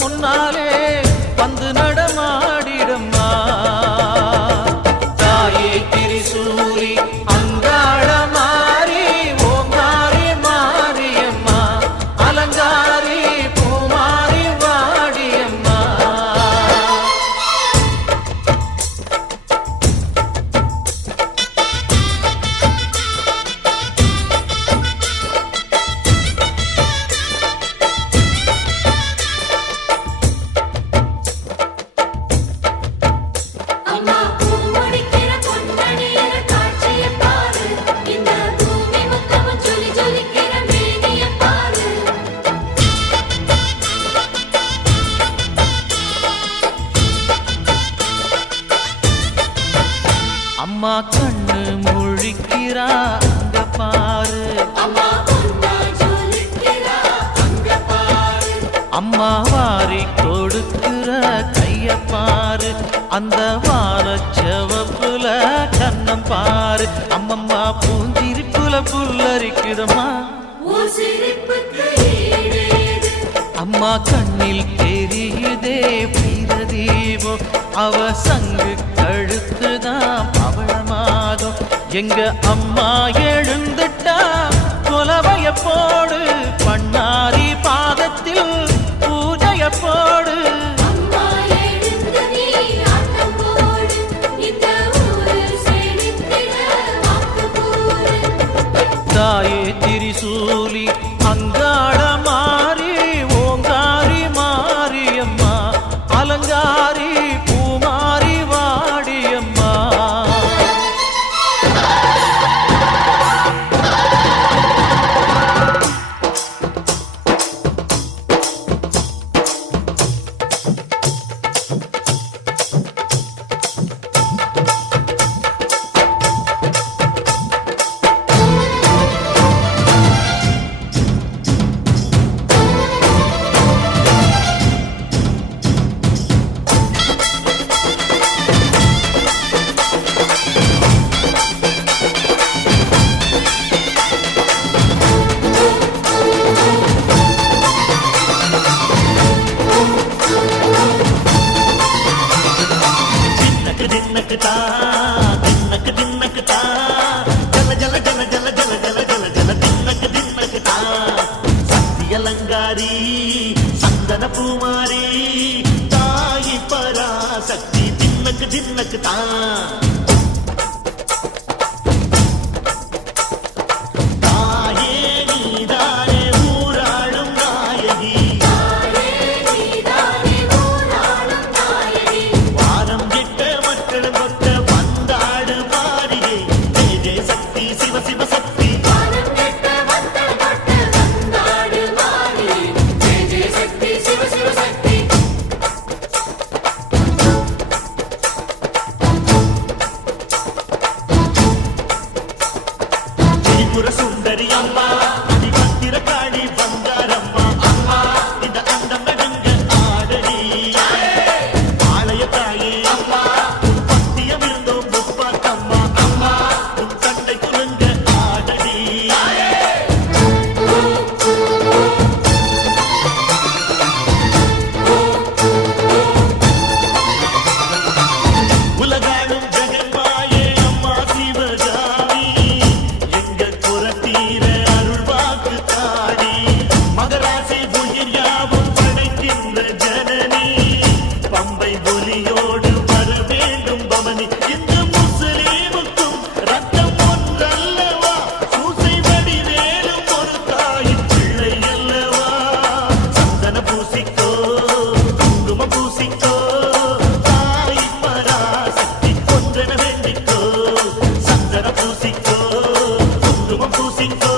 முன்னாலே வந்து நடமாடிடம்மா தாயே திரிசூலி அங்காள மாறி ஓங்காரி மாரியம்மா அலங்காரி பூமாரி வாடியம்மா அம்மா கண்ணு முழிக்கிறா அங்க பாரு அம்மா வாரி கொடுக்கிற கைய பாரு அந்த வாரச்சவப்புல கண்ணம் பாரு அம்மம்மா பூஞ்சிரிப்புல புல்லரிக்குதம்மா அம்மா கண்ணில் தெரியுதே வீரதீபம் அவ சங்கு கழுத்துதான் பவளமாகும் எங்க அம்மா எழுந்துட்டா கொலவைய போடு பண்ணாரி பாதத்தில் பூஜைய போடு தாயே திரிசூலி அங்காள மாறி ஓங்காரி மாரியம்மா அலங்காரி பூமாரி வாடியம்மா அலங்காரி சந்தன பூமாரி தாயி பராசக்தி தின்னக்கு தின்னக்கு தான் சுந்தரி அம்மா அதிபத்திர காளி பங்காரம்மா அம்மா இந்த அண்டம் நடுங்க ஆடடி ஆலய தாயே அம்மா உன் பத்தியம் இருந்தோம் முப்பாத்தம்மா அம்மா உன் கண்டை குலுங்க ஆடடி உலகாடும் ஜெகன்மாயே அம்மா சிவகாமி ஒலியோடு வர வேண்டும் பவனி இந்த முஸ்லீமுக்கும் ரத்தம் ஒன்றல்லவா சூசை வடிவேலும் ஒரு தாயின் பிள்ளை அல்லவா சந்தன பூசிக்கோ குங்குமம் பூசிக்கோ தாய் பராசக்தி ஒன்றென வேண்டிக்கோ சந்தன பூசிக்கோ குங்குமம் பூசிக்கோ